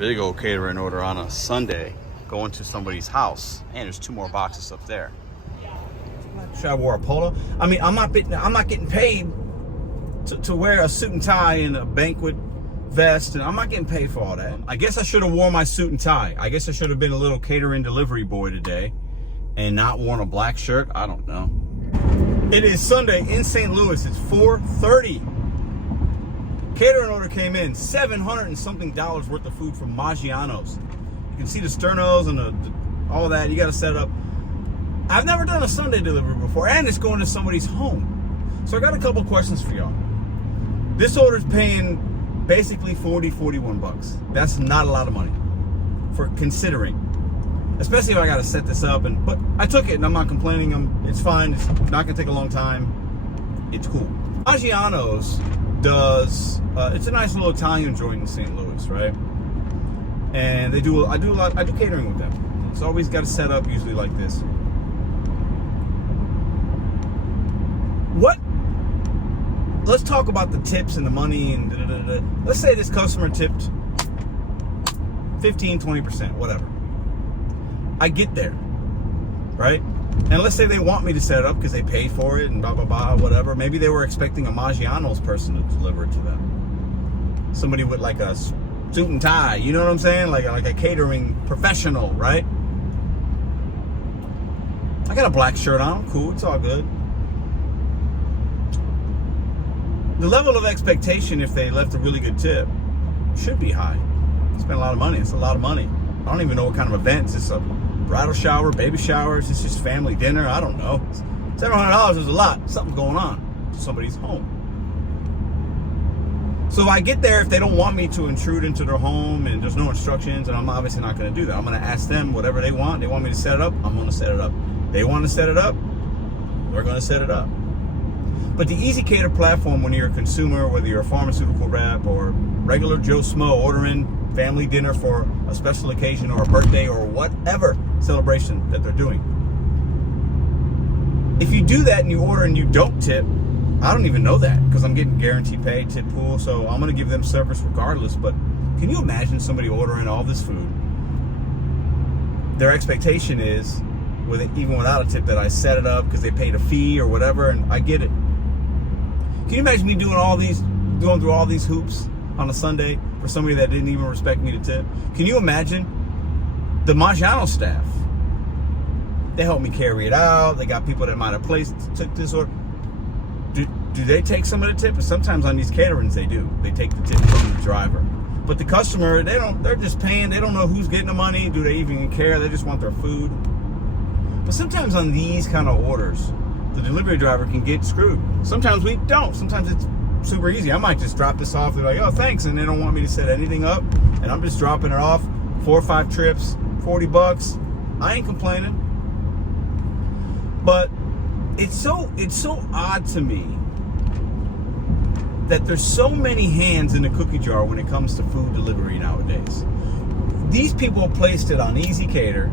Big old catering order on a Sunday, going to somebody's house, and there's 2 more boxes up there. Should I wear a polo? I mean, I'm not getting paid to wear a suit and tie and a banquet vest, and I'm not getting paid for all that. I guess I should have worn my suit and tie. I guess I should have been a little catering delivery boy today and not worn a black shirt. I don't know. It is Sunday in St. Louis. It's 4:30. Catering order came in, $700 and something worth of food from Maggiano's. You can see the sternos and all that. You got to set it up. I've never done a Sunday delivery before, and it's going to somebody's home. So I got a couple questions for y'all. This order's paying basically 41 bucks. That's not a lot of money for considering, especially if I got to set this up. But I took it, and I'm not complaining. It's fine. It's not going to take a long time. It's cool. Maggiano's does it's a nice little Italian joint in St. Louis, right? And I do catering with them. It's always got a set up usually like this. Let's talk about the tips and the money and Let's say this customer tipped 15-20%, whatever. I get there, right? And let's say they want me to set it up because they paid for it and blah, blah, blah, whatever. Maybe they were expecting a Maggiano's person to deliver it to them. Somebody with like a suit and tie, you know what I'm saying? Like a catering professional, right? I got a black shirt on, cool, it's all good. The level of expectation, if they left a really good tip, should be high. Spend a lot of money, it's a lot of money. I don't even know what kind of events. It's a bridal shower, baby showers, it's just family dinner, I don't know. $700 is a lot, something's going on. Somebody's home. So if I get there, if they don't want me to intrude into their home and there's no instructions, and I'm obviously not gonna do that. I'm gonna ask them whatever they want. They want me to set it up, I'm gonna set it up. They want to set it up, we're gonna set it up. But the Easy Cater platform, when you're a consumer, whether you're a pharmaceutical rep or regular Joe Smo ordering family dinner for a special occasion or a birthday or whatever celebration that they're doing. If you do that and you order and you don't tip, I don't even know that because I'm getting guaranteed pay, tip pool, so I'm going to give them service regardless. But can you imagine somebody ordering all this food? Their expectation is, even without a tip, that I set it up because they paid a fee or whatever, and I get it. Can you imagine me going through all these hoops on a Sunday for somebody that didn't even respect me to tip? Can you imagine the Maggiano staff? They helped me carry it out. They got people that might have took this order. Do they take some of the tip? And sometimes on these caterings they do. They take the tip from the driver. But the customer, they're just paying. They don't know who's getting the money. Do they even care? They just want their food. But sometimes on these kind of orders, the delivery driver can get screwed. Sometimes we don't. Sometimes it's super easy. I might just drop this off. They're like, oh, thanks. And they don't want me to set anything up. And I'm just dropping it off. 4 or 5 trips, 40 bucks. I ain't complaining. But it's so odd to me that there's so many hands in the cookie jar when it comes to food delivery nowadays. These people placed it on Easy Cater.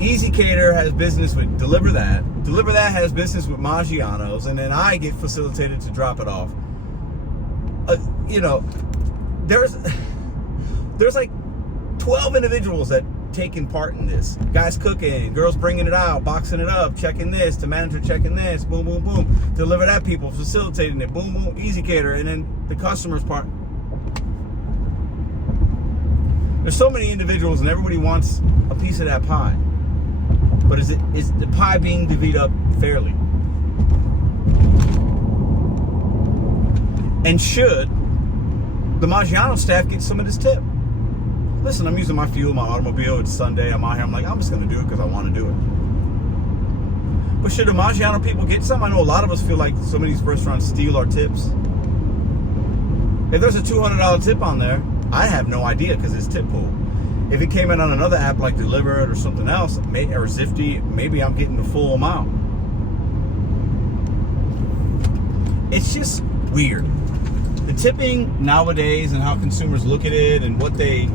Easy Cater has business with Deliverthat. Deliverthat has business with Maggiano's, and then I get facilitated to drop it off. There's like 12 individuals that taking part in this. Guys cooking, girls bringing it out, boxing it up, checking this, the manager checking this, boom, boom, boom. Deliverthat people facilitating it, boom, boom, Easy Cater, and then the customer's part. There's so many individuals, and everybody wants a piece of that pie. But is the pie being divvied up fairly? And should the Maggiano staff get some of this tip? Listen, I'm using my fuel, my automobile. It's Sunday. I'm out here. I'm like, I'm just going to do it because I want to do it. But should the Maggiano people get some? I know a lot of us feel like some of these restaurants steal our tips. If there's a $200 tip on there, I have no idea because it's tip pool. If it came in on another app like Deliverthat or something else, or Zifty, maybe I'm getting the full amount. It's just weird. The tipping nowadays and how consumers look at it and what they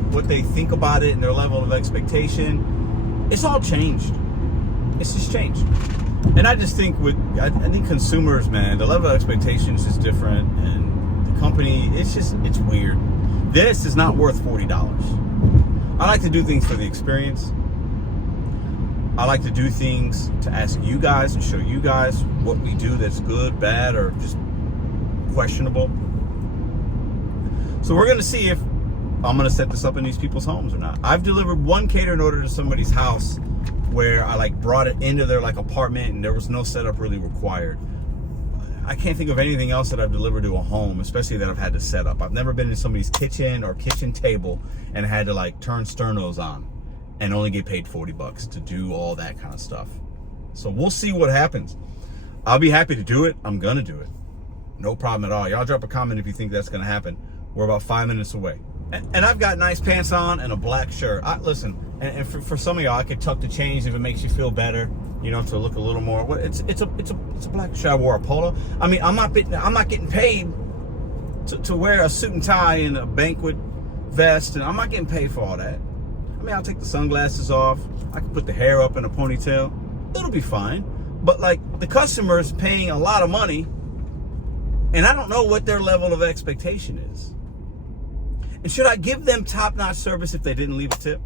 think about it and their level of expectation, it's all changed. It's just changed. And I just think I think consumers, man, the level of expectations is different, and the company, it's weird. This is not worth $40. I like to do things for the experience. I like to do things to ask you guys and show you guys what we do that's good, bad, or just questionable. So we're going to see if I'm going to set this up in these people's homes or not. I've delivered one catering order to somebody's house where I like brought it into their like apartment and there was no setup really required. I can't think of anything else that I've delivered to a home, especially that I've had to set up. I've never been in somebody's kitchen or kitchen table and had to like turn sternos on and only get paid $40 to do all that kind of stuff. So we'll see what happens. I'll be happy to do it. I'm gonna do it. No problem at all. Y'all drop a comment if you think that's gonna happen. We're about 5 minutes away. And I've got nice pants on and a black shirt. Listen, and for some of y'all, I could tuck the chains if it makes you feel better, you know, to look a little more. It's a black shirt. I wore a polo. I mean, I'm not getting paid to wear a suit and tie and a banquet vest, and I'm not getting paid for all that. I mean, I'll take the sunglasses off. I can put the hair up in a ponytail. It'll be fine. But like the customer's paying a lot of money, and I don't know what their level of expectation is. And should I give them top-notch service if they didn't leave a tip?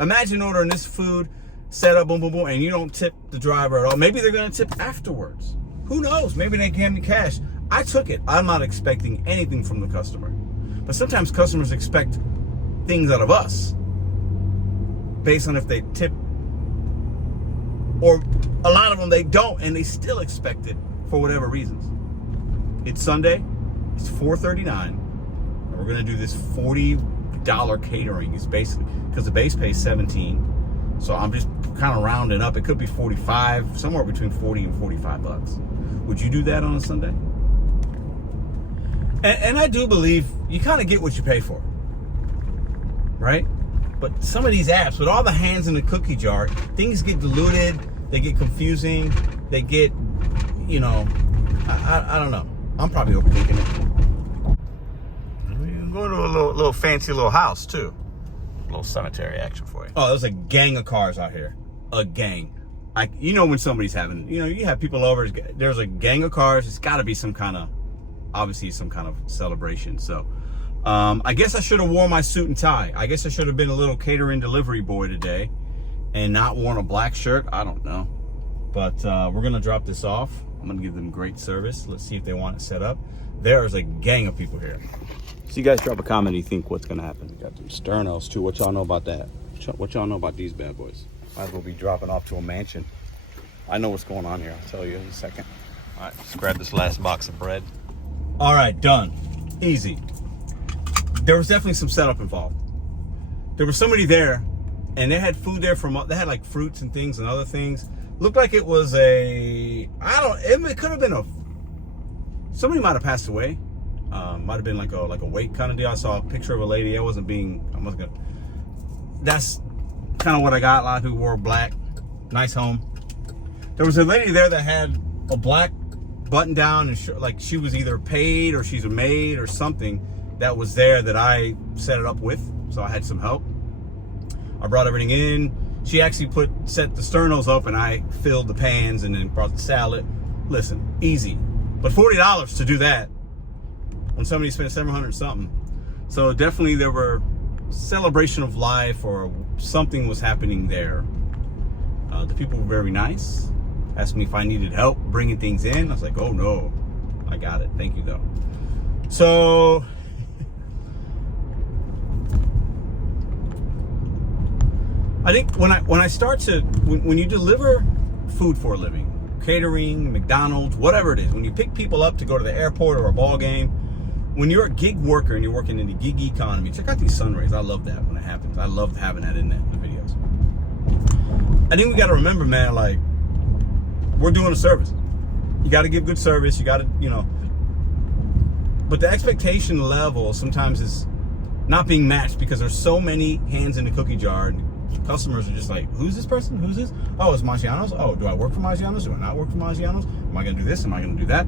Imagine ordering this food, set up, boom, boom, boom, and you don't tip the driver at all. Maybe they're going to tip afterwards. Who knows? Maybe they gave me cash. I took it. I'm not expecting anything from the customer. But sometimes customers expect things out of us based on if they tip, or a lot of them they don't, and they still expect it for whatever reasons. It's Sunday. It's 4:39. We're gonna do this $40 catering. It's basically because the base pay is $17, so I'm just kind of rounding up. It could be 45, somewhere between 40 and $45. Would you do that on a Sunday? And I do believe you kind of get what you pay for, right? But some of these apps, with all the hands in the cookie jar, things get diluted. They get confusing. They get, you know, I don't know. I'm probably overthinking it. Going to a little fancy little house too. A little cemetery action for you. Oh, there's a gang of cars out here. A gang. You know when somebody's having, you know, you have people over. There's a gang of cars. It's got to be some kind of, obviously some kind of celebration. So, I guess I should have worn my suit and tie. I guess I should have been a little catering delivery boy today, and not worn a black shirt. I don't know, but we're gonna drop this off. I'm gonna give them great service. Let's see if they want it set up. There's a gang of people here. So you guys drop a comment. You think what's gonna happen? We got some sternos too. What y'all know about that? What y'all know about these bad boys? Might as well be dropping off to a mansion. I know what's going on here. I'll tell you in a second. All right, let's grab this last box of bread. All right, done. Easy. There was definitely some setup involved. There was somebody there, and they had food there from. They had like fruits and things and other things. Looked like it was a. It could have been a. Somebody might have passed away. Might have been like a wake kind of deal. I saw a picture of a lady. I wasn't gonna. That's kind of what I got. A lot of people wore black. Nice home. There was a lady there that had a black button down, and like she was either paid or she's a maid or something that was there that I set it up with. So I had some help. I brought everything in. She actually set the sternos up, and I filled the pans and then brought the salad. Listen, easy. But $40 to do that when somebody spent $700 something. So definitely there were celebration of life or something was happening there. The people were very nice. Asked me if I needed help bringing things in. I was like, oh no, I got it. Thank you though. So I think when you deliver food for a living, catering, McDonald's, whatever it is, when you pick people up to go to the airport or a ball game, when you're a gig worker and you're working in the gig economy, check out these sun rays. I love that when it happens. I love having that in the videos. I think we got to remember, man, like, we're doing a service. You got to give good service. You got to, you know, but the expectation level sometimes is not being matched because there's so many hands in the cookie jar, and customers are just like, who's this person? Who's this? Oh, it's Maggiano's. Oh, do I work for Maggiano's? Do I not work for Maggiano's? Am I going to do this? Am I going to do that?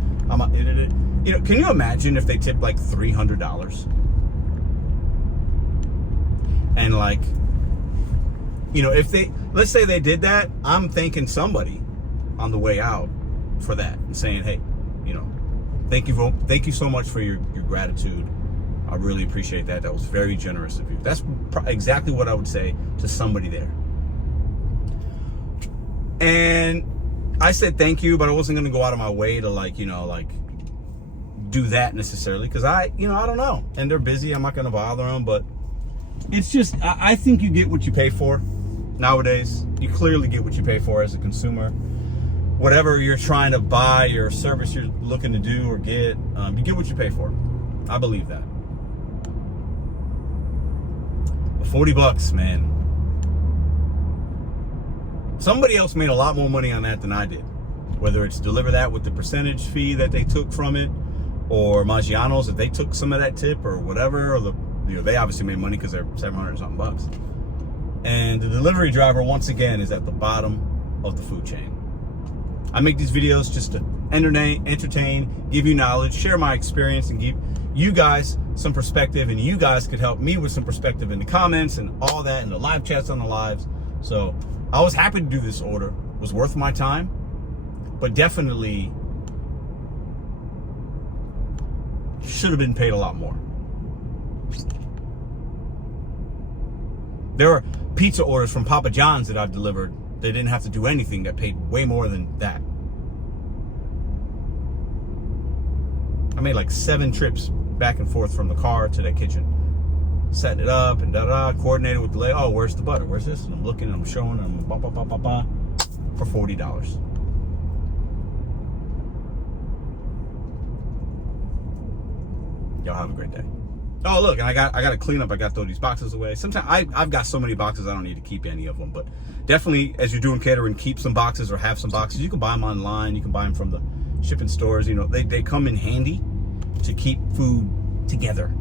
You know, can you imagine if they tipped like $300? And like, you know, if let's say they did that, I'm thanking somebody on the way out for that and saying, hey, you know, thank you so much for your gratitude. I really appreciate that. That was very generous of you. That's exactly what I would say to somebody there. And I said thank you, but I wasn't going to go out of my way to do that necessarily, because I don't know. And they're busy. I'm not going to bother them, but it's just, I think you get what you pay for nowadays. You clearly get what you pay for as a consumer. Whatever you're trying to buy or service you're looking to do or get, you get what you pay for. I believe that. But $40, man. Somebody else made a lot more money on that than I did. Whether it's Deliverthat with the percentage fee that they took from it, or Maggiano's if they took some of that tip or whatever, or they obviously made money because they're 700 something bucks. And the delivery driver, once again, is at the bottom of the food chain. I make these videos just to entertain, give you knowledge, share my experience, and give you guys some perspective, and you guys could help me with some perspective in the comments and all that, and the live chats on the lives. So I was happy to do this order. It was worth my time, but definitely should have been paid a lot more. There were pizza orders from Papa John's that I've delivered. They didn't have to do anything that paid way more than that. I made like 7 trips back and forth from the car to that kitchen. Setting it up and coordinated with the lady. Oh, where's the butter? Where's this? And I'm looking, and I'm showing them for $40. Y'all have a great day. Oh, look, and I got to clean up. I got to throw these boxes away. Sometimes I've got so many boxes I don't need to keep any of them. But definitely, as you're doing catering, keep some boxes or have some boxes. You can buy them online. You can buy them from the shipping stores. They come in handy to keep food together.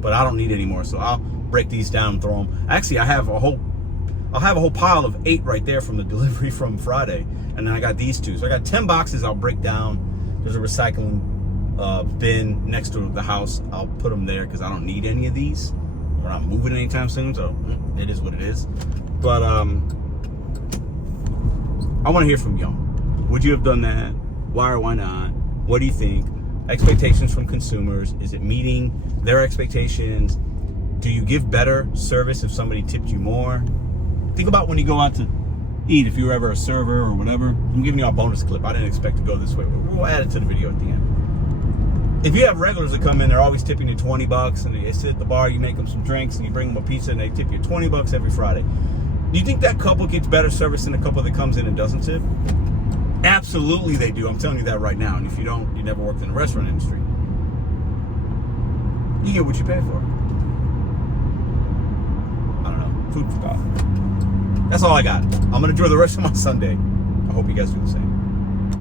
But I don't need any more, so I'll break these down and throw them. Actually, I'll have a whole pile of 8 right there from the delivery from Friday, and then I got these 2. So I got 10 boxes. I'll break down. There's a recycling bin next to the house. I'll put them there because I don't need any of these. We're not moving anytime soon, so it is what it is. But I want to hear from y'all. Would you have done that? Why or why not? What do you think? Expectations from consumers. Is it meeting their expectations? Do you give better service if somebody tipped you more? Think about when you go out to eat, if you were ever a server or whatever. I'm giving you a bonus clip. I didn't expect to go this way, but we'll add it to the video at the end. If you have regulars that come in, they're always tipping you $20, and they sit at the bar, you make them some drinks, and you bring them a pizza, and they tip you $20 every Friday. Do you think that couple gets better service than a couple that comes in and doesn't tip? Absolutely they do. I'm telling you that right now. And if you don't, you never worked in the restaurant industry. You get what you pay for. I don't know. Food for thought. That's all I got. I'm going to enjoy the rest of my Sunday. I hope you guys do the same.